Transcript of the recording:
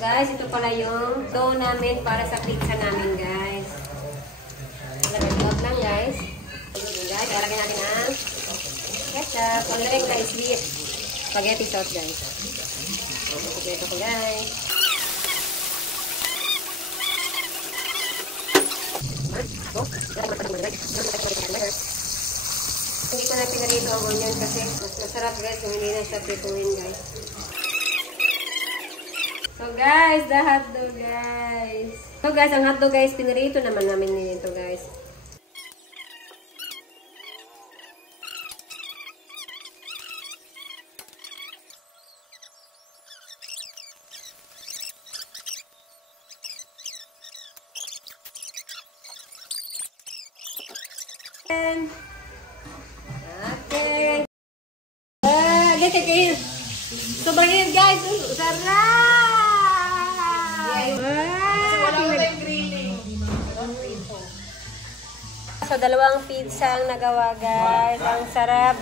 guys, ito pala yung dough namin para sa pizza namin, guys. Lagyan lang, guys. Guys, lalagyan natin ang ketchup. Ang lalagyan guys, sweet spaghetti sauce, guys. Ito ko, guys. Hindi ko na pinarito ang onion kasi mas masarap, guys, kung hindi na siya prituin, guys. So guys, the hotdog, guys. So guys, ang hotdog, guys, pinarito naman namin nito, guys. Okay. Get it. Sobrang yun, guys. Sarap! Kasi wala ko tayong grilling. So, dalawang pizza ang nagawa, guys. Ang sarap.